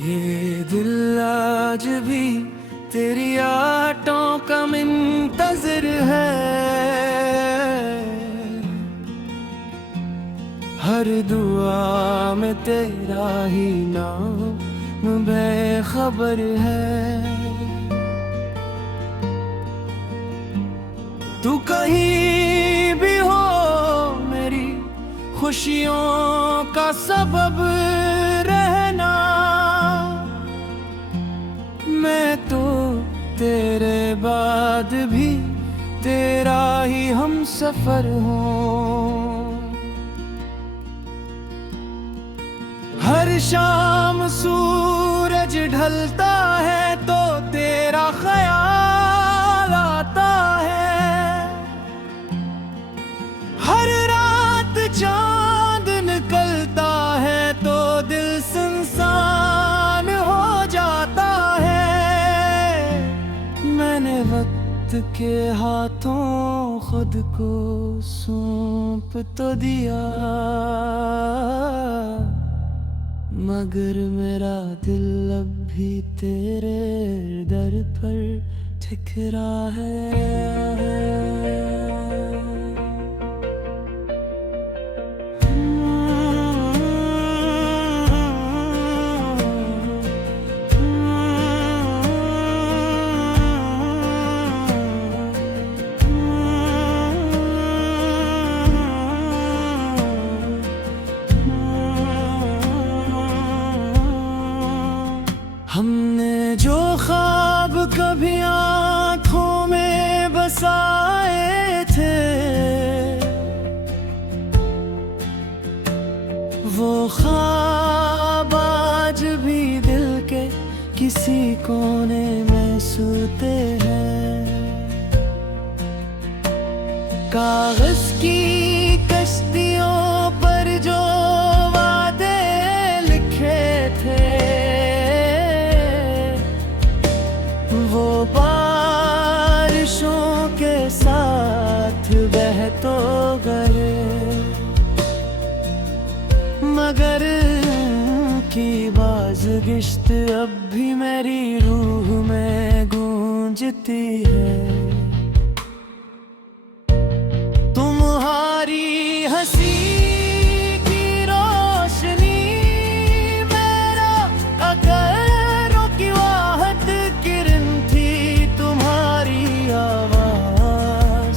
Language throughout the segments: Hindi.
ये दिल आज भी तेरी आटों का मुंतज़िर है। हर दुआ में तेरा ही नाम बेखबर है। तू कहीं भी हो मेरी खुशियों का सबब रहना। मैं तो तेरे बाद भी तेरा ही हमसफर हूँ। हर शाम सूरज ढलता है तो तेरा ख्याल आता है। हर रात चांद निकलता है तो दिल सुनसान हो जाता है। मैंने वक्त के हाथों खुद को सौंप तो दिया, मगर मेरा दिल अब भी तेरे दर पर ठिकरा है। हमने जो ख्वाब कभी आँखों में बसाए थे, वो ख्वाब आज भी दिल के किसी कोने में सोते हैं। कागज की कश्तियों पर जो वादे लिखे थे, वो बारिशों के साथ बह तो गए, मगर की बाज़गिश्त अब भी मेरी रूह में गूंजती है। तुम्हारी हंसी की रोशनी मेरा अगरों की वाहत किरण थी। तुम्हारी आवाज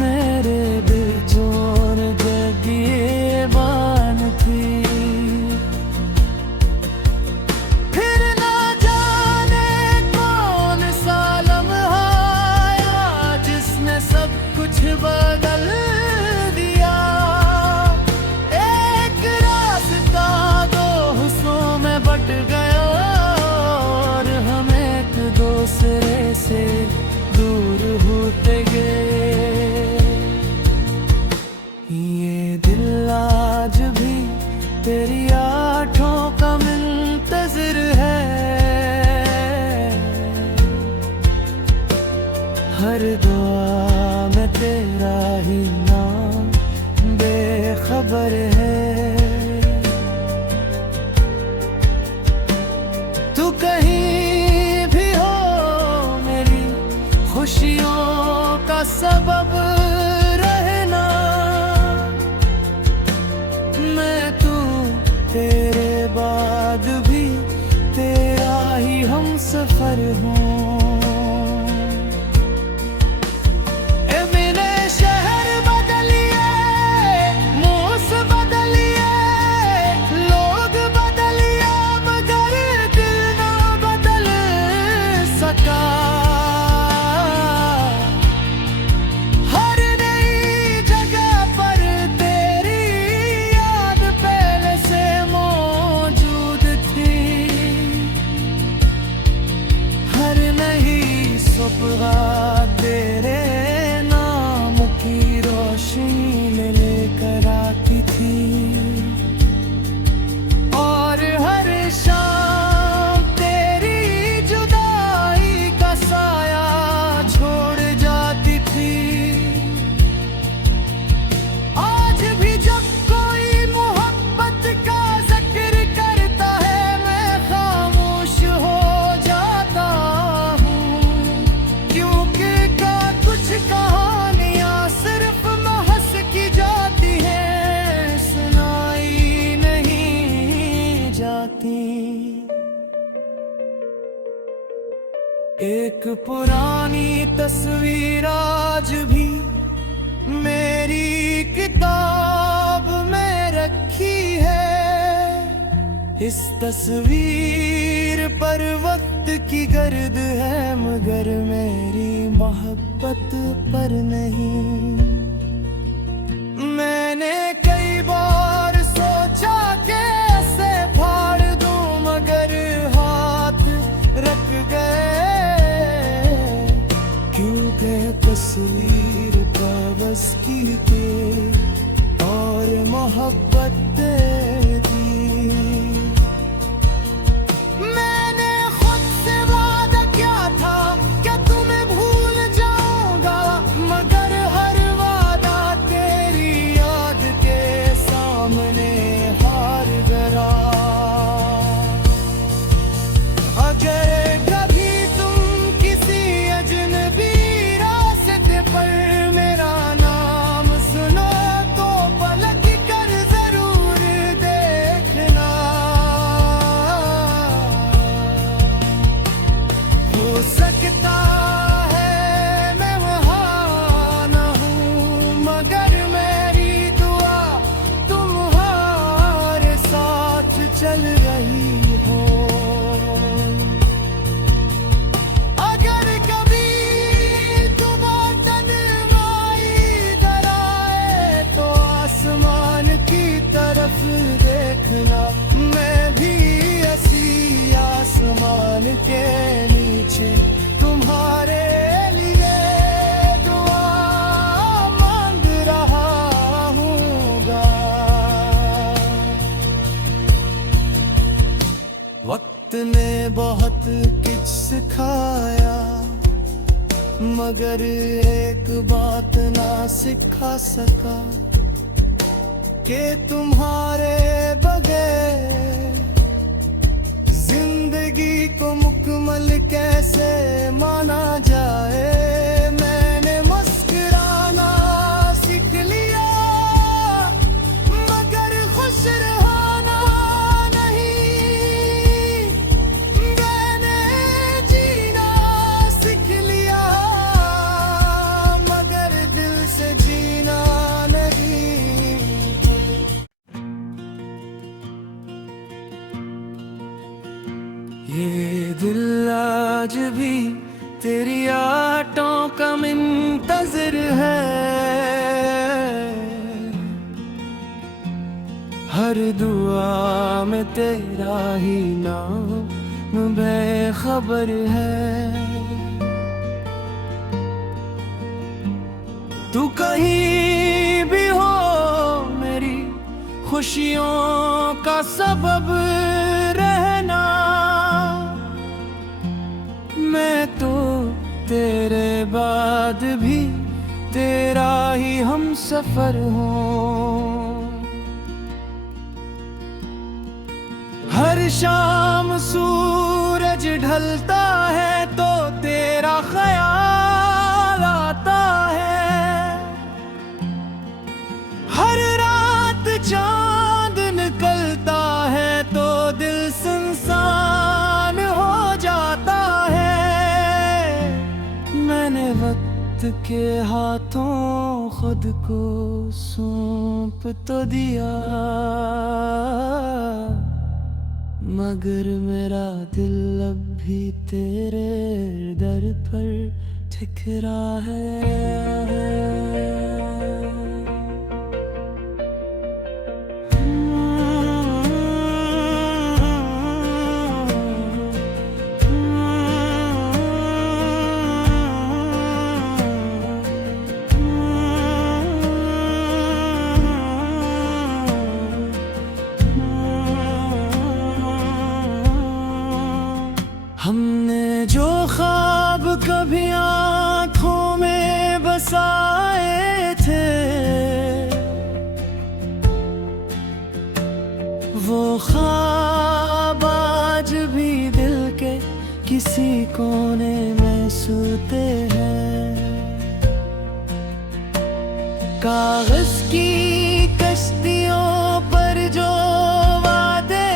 मेरे बेजोर जगे बान थी। फिर ना जाने कौन सा लम्हा आया जिसने सब कुछ बदल दिया। एक रास्ता दो हिस्सों में बट गया और हम एक दूसरे से दूर होते गए। ये दिल आज भी तेरी आँखों का मुंतज़िर है। हर दुआ में तेरा ही नाम बेखबर है। तू कहीं भी हो मेरी खुशियों का सबब रहना। मैं तो तेरे बाद भी तेरा ही हमसफर हूँ। तेरे नाम की रोशनी लेकर आती थी और हर शाम तेरी जुदाई का साया छोड़ जाती थी। आज भी जब कोई मोहब्बत का जिक्र करता है मैं खामोश एक पुरानी तस्वीर आज भी मेरी किताब में रखी है। इस तस्वीर पर वक्त की गर्द है, मगर मेरी मोहब्बत पर नहीं। मैंने कई बार सोचा कैसे फाड़ दूं, मगर हाथ रख गए, क्योंकि तस्वीर बस की थी और मोहब्बत दी। मैंने खुद से वादा किया था क्या तुम्हें भूल जाऊंगा, मगर हर वादा तेरी याद के सामने हार गया। अगर कभी तुम किसी अजनबी रास्ते पर मेरा नाम सुनो तो पलट कर जरूर देखना। हो सकता है मैं वहाँ न हूँ, मगर मेरी दुआ तुम्हारे साथ चल रही हो। अगर कभी तुम्हें तन्हाई डराए तो आसमान की तरफ देखना। मैं भी ऐसी आसमान के नीचे तुम्हारे लिए दुआ मांग रहा हूँगा। वक्त ने बहुत कुछ सिखाया, मगर एक बात ना सिखा सका कि तुम्हारे बगैर जिंदगी को मुकम्मल कैसे माना जाए। मैंने मुस्कुराना सीख लिया, मगर खुश रहना नहीं। मैंने जीना सीख लिया, मगर दिल से जीना नहीं। ये दिल आज भी तेरी आटों का मुंतज़िर है। हर दुआ में तेरा ही नाम बेखबर है। तू कहीं भी हो मेरी खुशियों का सबब रहना। मैं तो तेरे बाद भी तेरा ही हम सफर हूँ। हर शाम सूरज ढलता है तो तेरा ख्याल आता है। हर रात चांद निकलता है तो दिल सुनसान हो जाता है। मैंने वक्त के हाथों खुद को सौंप तो दिया, मगर मेरा दिल अब भी तेरे दर पर ठिकरा है। हमने जो ख्वाब कभी आँखों में बसाए थे, वो ख्वाब आज भी दिल के किसी कोने में सोते हैं। कागज की कश्तियों पर जो वादे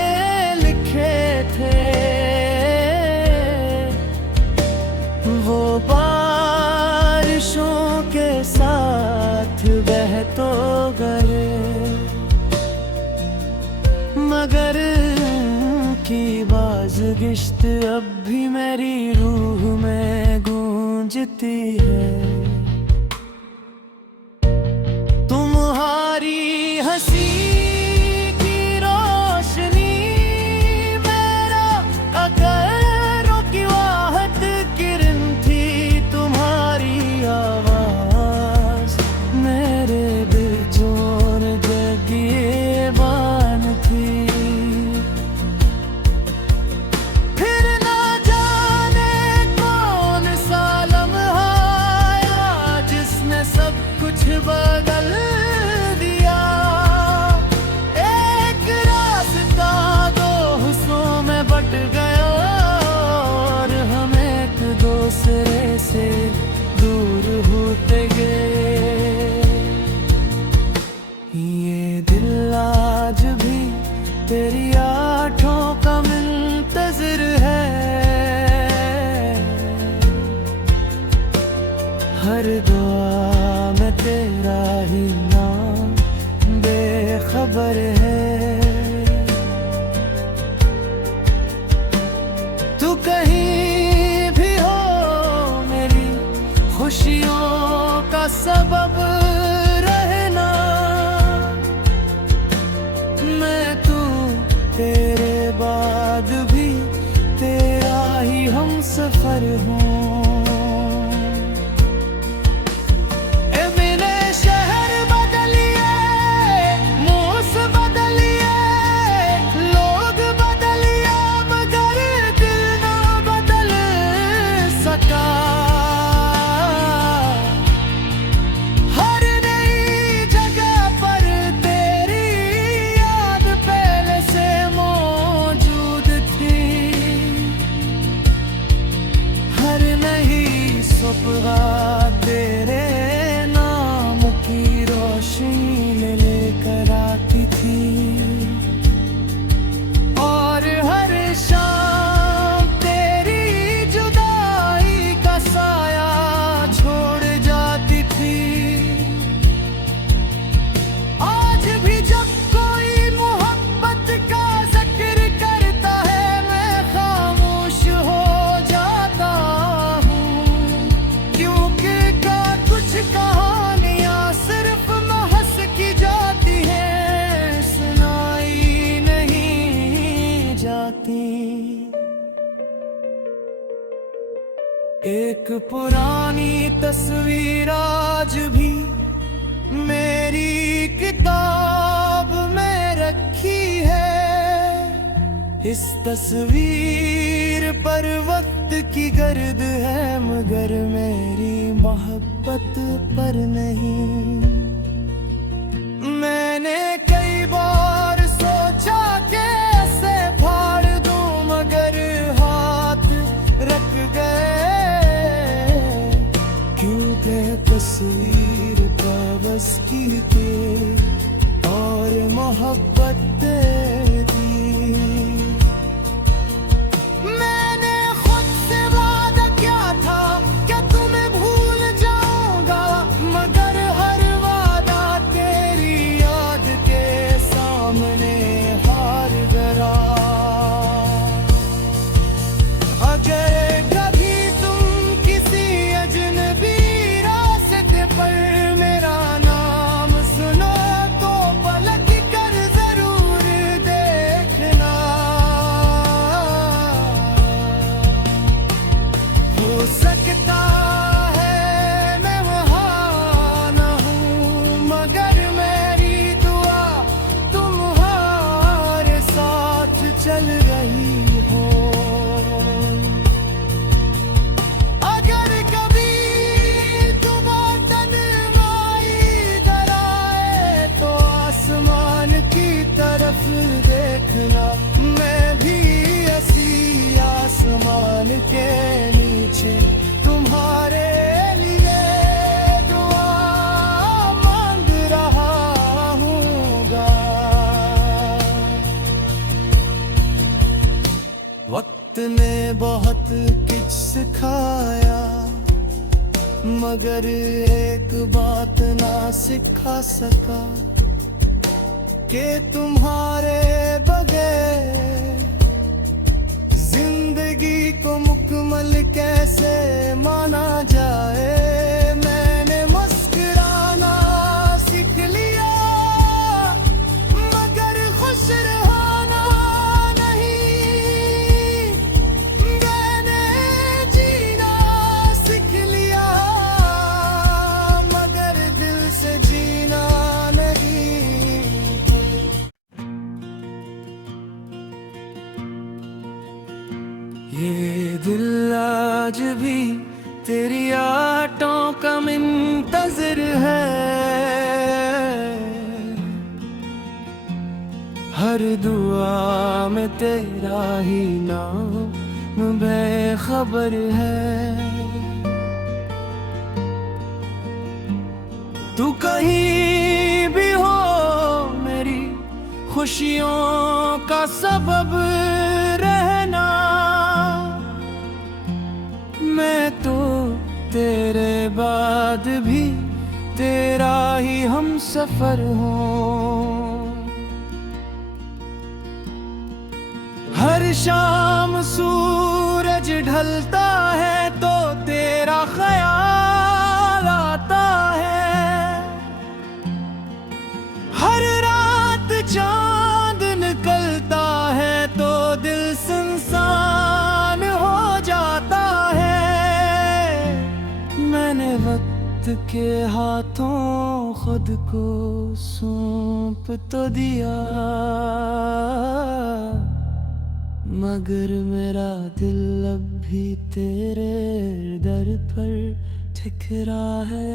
लिखे थे, गिश्त अब भी मेरी रूह में गूंजती है। तुम्हारी हंसी की रोशनी मेरा अगरों की वाहत किरण थी। तुम्हारी आवाज मेरे बेजोर जगिए बान थी। फिर ना जाने कौन सा लम्हा आया जिसने सब कुछ बदल दिया। एक रास्ता दो हिस्सों में बट गया और हम एक दूसरे से दूर होते गए। ये दिल आज भी तेरी आँखों का मुंतज़िर है। हर दुआ में तेरा ही नाम बेखबर है। तू कहीं भी हो मेरी खुशियों का सबब रहना। मैं तू तेरे बाद भी तेरा ही हम सफर हूँ। तेरे नाम की रोशनी लेकर आती थी और हर शाम तेरी जुदाई का साया छोड़ जाती थी। आज भी जब कोई मोहब्बत का जिक्र करता है मैं खामोश हो जाता हूँ। क्योंकि कुछ कहानियां सिर्फ महस की जाती हैं, सुनाई नहीं जाती। एक पुरानी तस्वीर आज भी मेरी किताब में रखी है। इस तस्वीर पर वक्त की गर्द है मगर मेरी मोहब्बत पर नहीं। मैंने कई बार सोचा कैसे फाड़ दूं मगर हाथ रख गए। क्योंकि तस्वीर पाबस की थी और मोहब्बत दी। चल रही हो। अगर कभी तुम तन्हाई डराए तो आसमान की तरफ देखना। मैं भी ऐसी आसमान के नीचे तुम्हारे लिए दुआ मांग रहा हूँगा। वक्त ने बहुत कुछ सिखाया मगर एक बात ना सिखा सका कि तुम्हारे बगैर हाल कैसे माना जाए, मैंने मुस्कुराना सीख लिया, मगर खुश रहना नहीं। मैंने जीना सीख लिया, मगर दिल से जीना नहीं। ये दिल आज भी तेरी आटों का मुंतज़िर है, हर दुआ में तेरा ही नाम बेखबर है। तू कहीं भी हो मेरी खुशियों का सबब रहना, मैं तो तेरे बाद भी तेरा ही हमसफर हूँ। हर शाम सूरज ढलता है तो तेरा ख्याल आता है, हर रात चांद निकलता है तो दिल सुनसान हो जाता है। मैंने वक्त के हाथों खुद को सौंप तो दिया, मगर मेरा दिल अब भी तेरे दर पर ठिकरा है।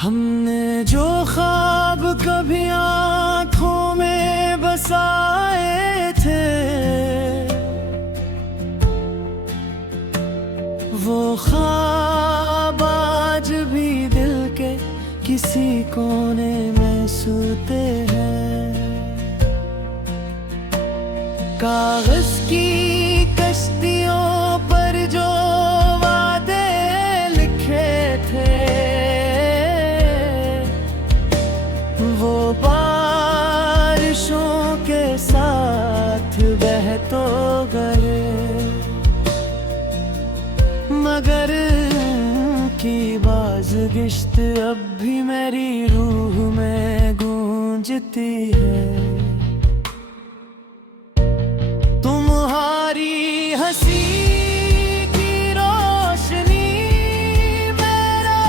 हमने जो ख्वाब कभी आँखों में बसाए थे, वो ख्वाब आज भी दिल के किसी कोने में सोते हैं। कागज की कश्तियों पर जो वादे लिखे थे, वो बारिशों के साथ बह तो गए, मगर की बाज़गिश्त अब भी मेरी रूह में गूंजती है। तुम्हारी हंसी की रोशनी मेरा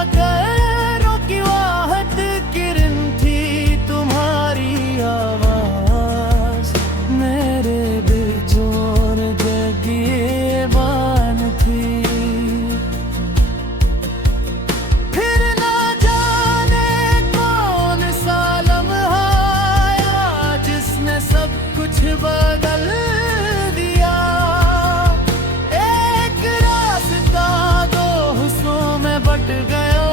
अगर की वाहत किरण थी, तुम्हारी आवाज मेरे बेजोर जगे बान थी। फिर ना जाने कौन सा लम्हा आया जिसने सब कुछ बदल दिया। एक रास्ता दो हिस्सों में बट गया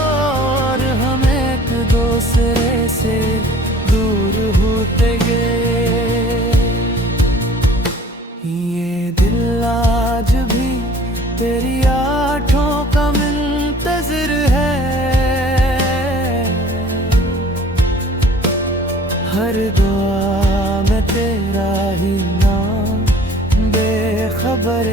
और हम एक दूसरे से दूर होते गए। ये दिल आज भी तेरी आँखों का मुंतज़िर है, हर दुआ में तेरा ही नाम बेखबर